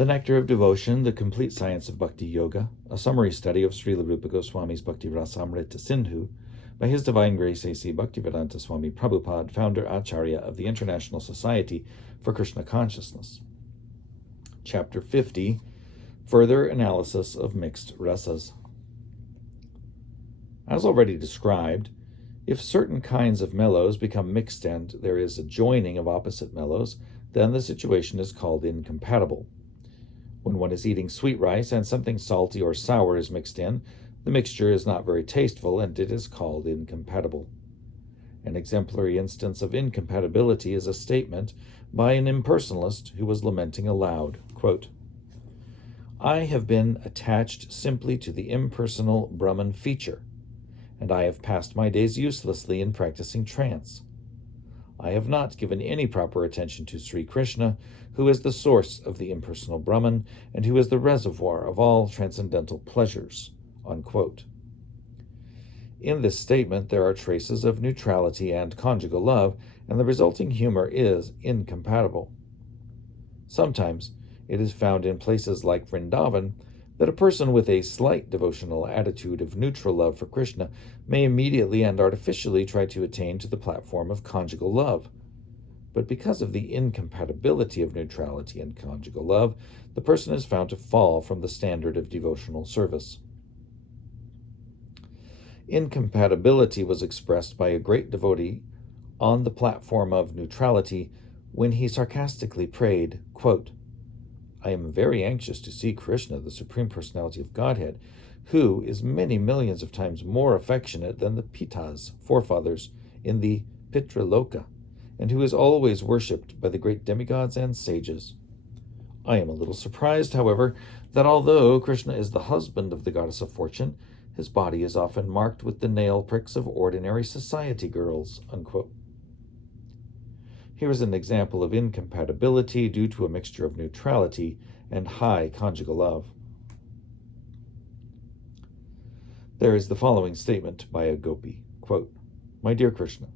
The Nectar of Devotion, The Complete Science of Bhakti Yoga, a summary study of Srila Rupa Goswami's Bhakti Rasamrita Sindhu, by His Divine Grace A.C. Bhaktivedanta Swami Prabhupada, founder Acharya of the International Society for Krishna Consciousness. Chapter 50, Further Analysis of Mixed Rasas. As already described, if certain kinds of mellows become mixed and there is a joining of opposite mellows, then the situation is called incompatible. When one is eating sweet rice and something salty or sour is mixed in, the mixture is not very tasteful and it is called incompatible. An exemplary instance of incompatibility is a statement by an impersonalist who was lamenting aloud, quote, "I have been attached simply to the impersonal Brahman feature, and I have passed my days uselessly in practicing trance. I have not given any proper attention to Sri Krishna, who is the source of the impersonal Brahman and who is the reservoir of all transcendental pleasures." Unquote. In this statement, there are traces of neutrality and conjugal love, and the resulting humor is incompatible. Sometimes it is found in places like Vrindavan that a person with a slight devotional attitude of neutral love for Krishna may immediately and artificially try to attain to the platform of conjugal love. But because of the incompatibility of neutrality and conjugal love, the person is found to fall from the standard of devotional service. Incompatibility was expressed by a great devotee on the platform of neutrality when he sarcastically prayed, quote, "I am very anxious to see Krishna, the Supreme Personality of Godhead, who is many millions of times more affectionate than the Pitas, forefathers, in the Pitraloka, and who is always worshipped by the great demigods and sages. I am a little surprised, however, that although Krishna is the husband of the goddess of fortune, his body is often marked with the nail pricks of ordinary society girls." Unquote. Here is an example of incompatibility due to a mixture of neutrality and high conjugal love. There is the following statement by a gopi, quote, "My dear Krishna,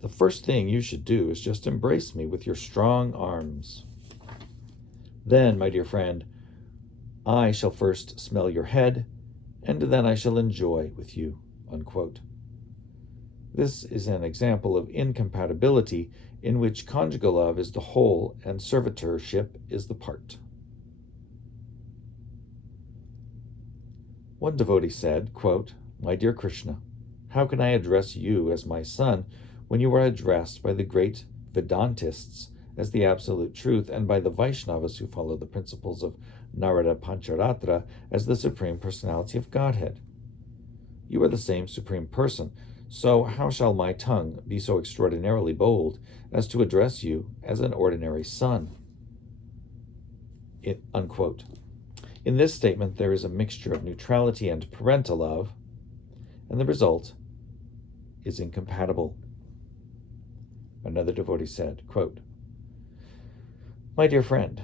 the first thing you should do is just embrace me with your strong arms. Then, my dear friend, I shall first smell your head, and then I shall enjoy with you." Unquote. This is an example of incompatibility in which conjugal love is the whole and servitorship is the part. One devotee said, quote, "My dear Krishna, how can I address you as my son when you are addressed by the great Vedantists as the absolute truth and by the Vaishnavas who follow the principles of Narada Pancharatra as the Supreme Personality of Godhead? You are the same Supreme Person, so how shall my tongue be so extraordinarily bold as to address you as an ordinary son?" Unquote. In this statement, there is a mixture of neutrality and parental love, and the result is incompatible. Another devotee said, quote, "My dear friend,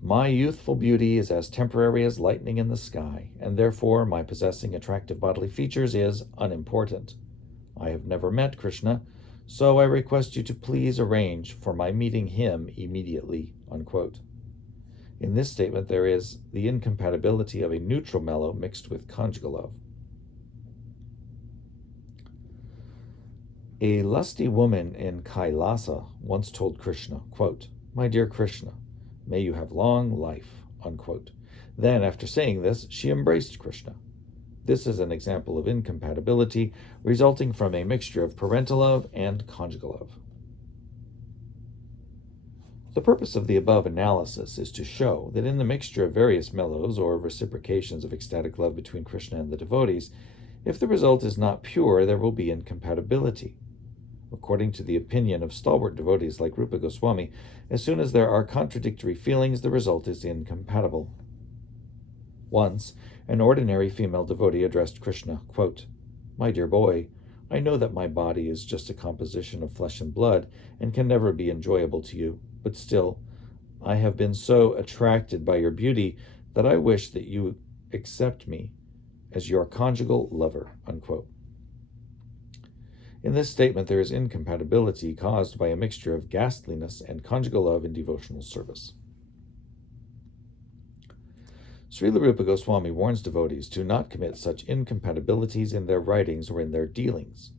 my youthful beauty is as temporary as lightning in the sky, and therefore my possessing attractive bodily features is unimportant. I have never met Krishna, so I request you to please arrange for my meeting him immediately." Unquote. In this statement, there is the incompatibility of a neutral mellow mixed with conjugal love. A lusty woman in Kailasa once told Krishna, quote, "My dear Krishna, may you have long life." Unquote. Then, after saying this, she embraced Krishna. This is an example of incompatibility resulting from a mixture of parental love and conjugal love. The purpose of the above analysis is to show that in the mixture of various mellows or reciprocations of ecstatic love between Krishna and the devotees, if the result is not pure, there will be incompatibility. According to the opinion of stalwart devotees like Rupa Goswami, as soon as there are contradictory feelings, the result is incompatible. Once, an ordinary female devotee addressed Krishna, quote, "My dear boy, I know that my body is just a composition of flesh and blood and can never be enjoyable to you, but still, I have been so attracted by your beauty that I wish that you accept me as your conjugal lover." Unquote. In this statement, there is incompatibility caused by a mixture of ghastliness and conjugal love in devotional service. Srila Rupa Goswami warns devotees to not commit such incompatibilities in their writings or in their dealings.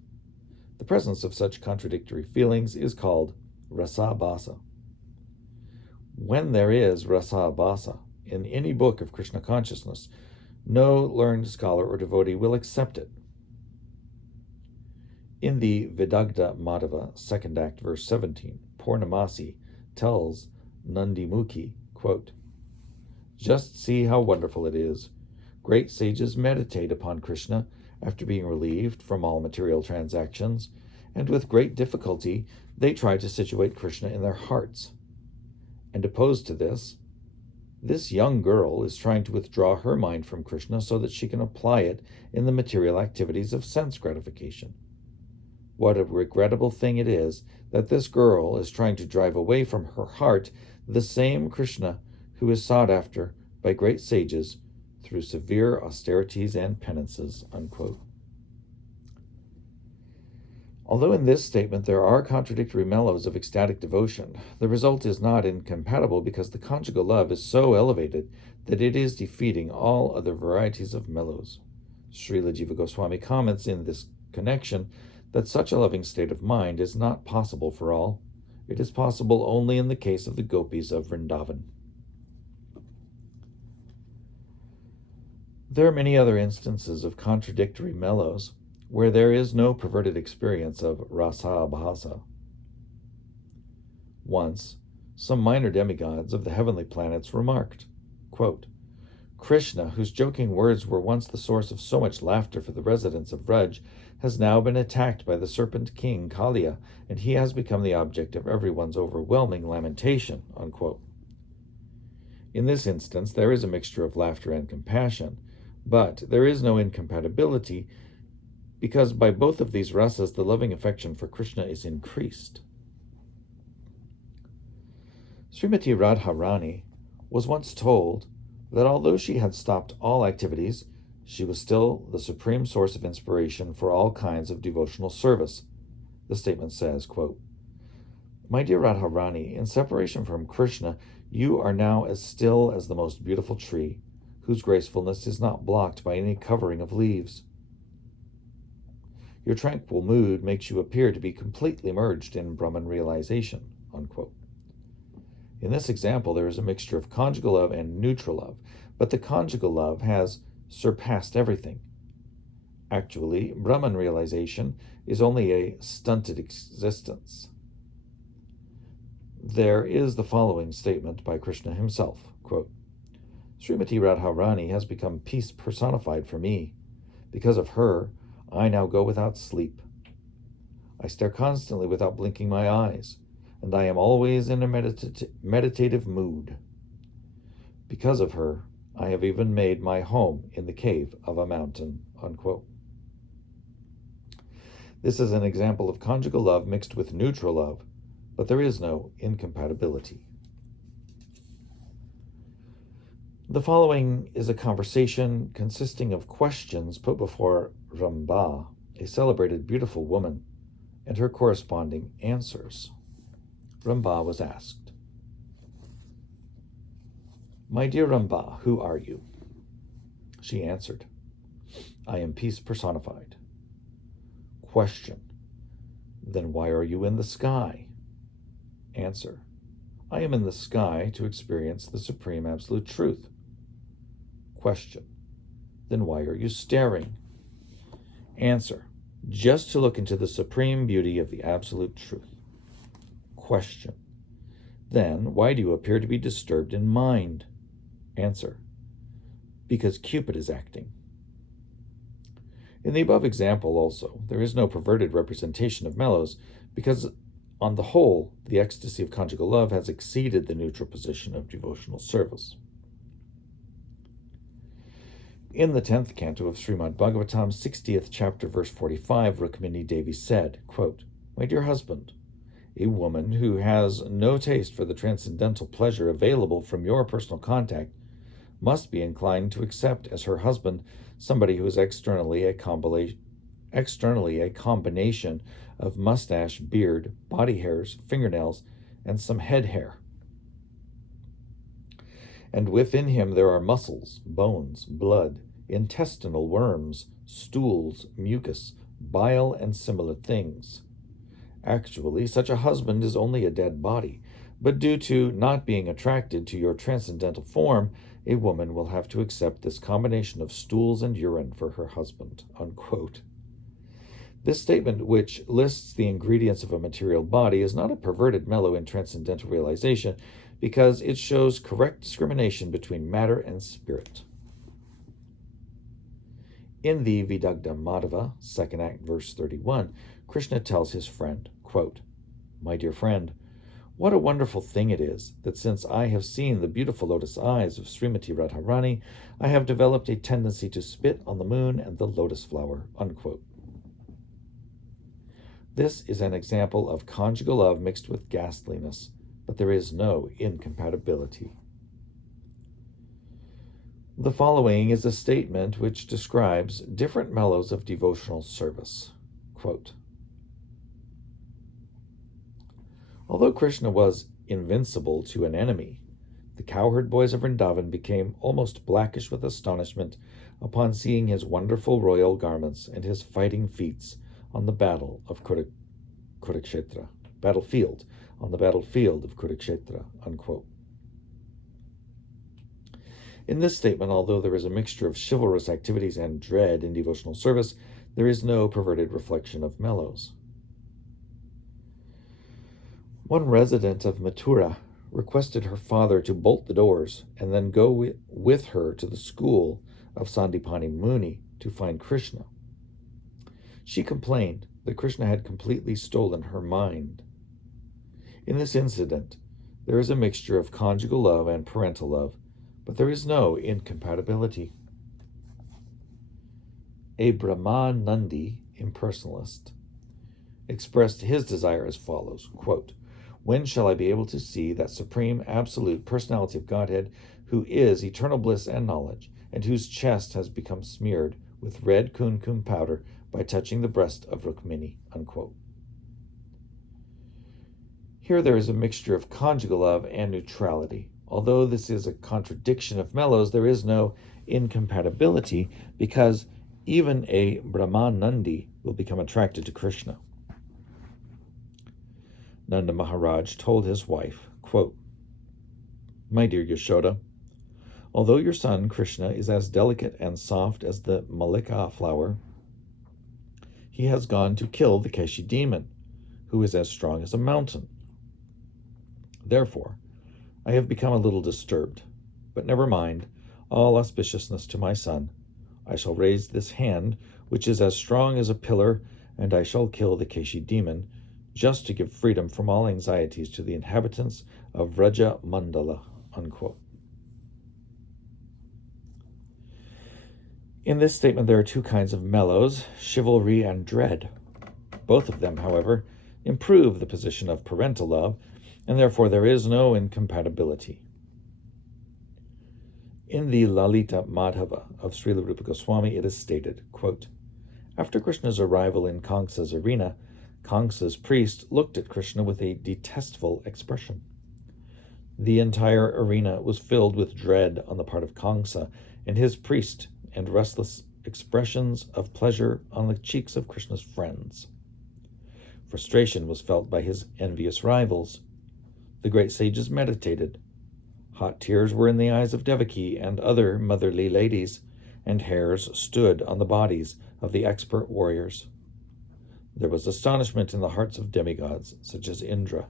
The presence of such contradictory feelings is called rasa-bhasa. When there is rasa-bhasa in any book of Krishna consciousness, no learned scholar or devotee will accept it. In the Vidagdha Madhava, 2nd Act, verse 17, Purnamasi tells Nandimukhi, quote, "Just see how wonderful it is. Great sages meditate upon Krishna after being relieved from all material transactions, and with great difficulty they try to situate Krishna in their hearts. And opposed to this young girl is trying to withdraw her mind from Krishna so that she can apply it in the material activities of sense gratification. What a regrettable thing it is that this girl is trying to drive away from her heart the same Krishna who is sought after by great sages through severe austerities and penances." Unquote. Although in this statement there are contradictory mellows of ecstatic devotion, the result is not incompatible because the conjugal love is so elevated that it is defeating all other varieties of mellows. Srila Jiva Goswami comments in this connection that such a loving state of mind is not possible for all. It is possible only in the case of the gopis of Vrindavan. There are many other instances of contradictory mellows where there is no perverted experience of rasa-bhasa. Once, some minor demigods of the heavenly planets remarked, quote, "Krishna, whose joking words were once the source of so much laughter for the residents of Vraj, has now been attacked by the serpent king Kaliya, and he has become the object of everyone's overwhelming lamentation." Unquote. In this instance, there is a mixture of laughter and compassion, but there is no incompatibility because by both of these rasas the loving affection for Krishna is increased. Srimati Radharani was once told that although she had stopped all activities, she was still the supreme source of inspiration for all kinds of devotional service. The statement says, quote, "My dear Radharani, in separation from Krishna, you are now as still as the most beautiful tree, whose gracefulness is not blocked by any covering of leaves. Your tranquil mood makes you appear to be completely merged in Brahman realization." Unquote. In this example, there is a mixture of conjugal love and neutral love, but the conjugal love has surpassed everything. Actually, Brahman realization is only a stunted existence. There is the following statement by Krishna himself, quote, "Srimati Radharani has become peace personified for me. Because of her, I now go without sleep. I stare constantly without blinking my eyes, and I am always in a meditative mood. Because of her, I have even made my home in the cave of a mountain." Unquote. This is an example of conjugal love mixed with neutral love, but there is no incompatibility. The following is a conversation consisting of questions put before Ramba, a celebrated beautiful woman, and her corresponding answers. Ramba was asked, "My dear Ramba, who are you?" She answered, "I am peace personified." Question, "Then why are you in the sky?" Answer, "I am in the sky to experience the supreme absolute truth." Question, "Then why are you staring?" Answer, "Just to look into the supreme beauty of the absolute truth." Question, "Then why do you appear to be disturbed in mind?" Answer, "Because Cupid is acting." In the above example also, there is no perverted representation of mellows, because on the whole, the ecstasy of conjugal love has exceeded the neutral position of devotional service. In the 10th canto of Srimad Bhagavatam, 60th chapter, verse 45, Rukmini Devi said, quote, "My dear husband, a woman who has no taste for the transcendental pleasure available from your personal contact must be inclined to accept as her husband somebody who is externally a combination of mustache, beard, body hairs, fingernails, and some head hair. And within him there are muscles, bones, blood, intestinal worms, stools, mucus, bile, and similar things. Actually, such a husband is only a dead body, but due to not being attracted to your transcendental form, a woman will have to accept this combination of stools and urine for her husband." Unquote. This statement, which lists the ingredients of a material body, is not a perverted mellow in transcendental realization because it shows correct discrimination between matter and spirit. In the Vidagdha Madhava, 2nd Act, verse 31, Krishna tells his friend, quote, "My dear friend, what a wonderful thing it is that since I have seen the beautiful lotus eyes of Srimati Radharani, I have developed a tendency to spit on the moon and the lotus flower." Unquote. This is an example of conjugal love mixed with ghastliness, but there is no incompatibility. The following is a statement which describes different mellows of devotional service. Quote, "Although Krishna was invincible to an enemy, the cowherd boys of Vrindavan became almost blackish with astonishment upon seeing his wonderful royal garments and his fighting feats on the battlefield of Kurukshetra. Unquote. In this statement, although there is a mixture of chivalrous activities and dread in devotional service, there is no perverted reflection of mellows. One resident of Mathura requested her father to bolt the doors and then go with her to the school of Sandipani Muni to find Krishna. She complained that Krishna had completely stolen her mind. In this incident, there is a mixture of conjugal love and parental love, but there is no incompatibility. A Brahmanandi, impersonalist, expressed his desire as follows, quote, "When shall I be able to see that supreme absolute personality of Godhead who is eternal bliss and knowledge, and whose chest has become smeared with red kumkum powder by touching the breast of Rukmini?" Unquote. Here there is a mixture of conjugal love and neutrality. Although this is a contradiction of mellows, there is no incompatibility because even a Brahmanandi will become attracted to Krishna. Nanda Maharaj told his wife, quote, "My dear Yashoda, although your son Krishna is as delicate and soft as the Malika flower, he has gone to kill the Keshi demon, who is as strong as a mountain. Therefore, I have become a little disturbed, but never mind, all auspiciousness to my son. I shall raise this hand, which is as strong as a pillar, and I shall kill the Keshi demon, just to give freedom from all anxieties to the inhabitants of Vraja Mandala." Unquote. In this statement, there are two kinds of mellows, chivalry and dread. Both of them, however, improve the position of parental love, and therefore there is no incompatibility. In the Lalita Madhava of Srila Rupa Goswami, it is stated, quote, "After Krishna's arrival in Kamsa's arena, Kamsa's priest looked at Krishna with a detestful expression. The entire arena was filled with dread on the part of Kamsa and his priest, and restless expressions of pleasure on the cheeks of Krishna's friends. Frustration was felt by his envious rivals. The great sages meditated. Hot tears were in the eyes of Devaki and other motherly ladies, and hairs stood on the bodies of the expert warriors. There was astonishment in the hearts of demigods, such as Indra.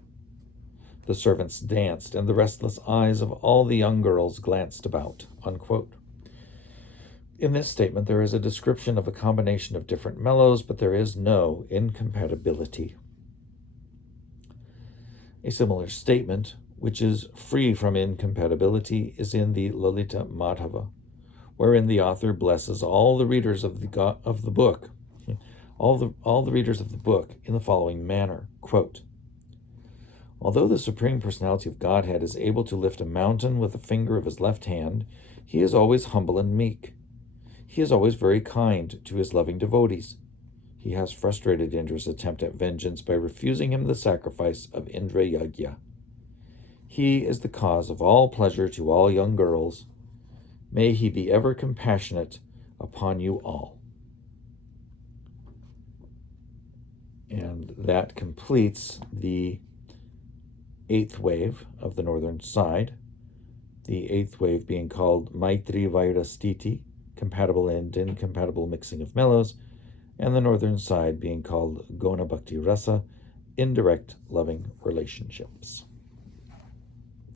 The servants danced, and the restless eyes of all the young girls glanced about." Unquote. In this statement, there is a description of a combination of different mellows, but there is no incompatibility. A similar statement, which is free from incompatibility, is in the Lalita Madhava, wherein the author blesses all the readers of the book, all the readers of the book in the following manner, quote, "Although the Supreme Personality of Godhead is able to lift a mountain with the finger of his left hand, he is always humble and meek. He is always very kind to his loving devotees. He has frustrated Indra's attempt at vengeance by refusing him the sacrifice of Indra Yagya. He is the cause of all pleasure to all young girls. May he be ever compassionate upon you all. And that completes the eighth wave of the northern side. The eighth wave being called Maitri Vairastiti, compatible and incompatible mixing of mellows, and the northern side being called Gona Bhakti Rasa, indirect loving relationships.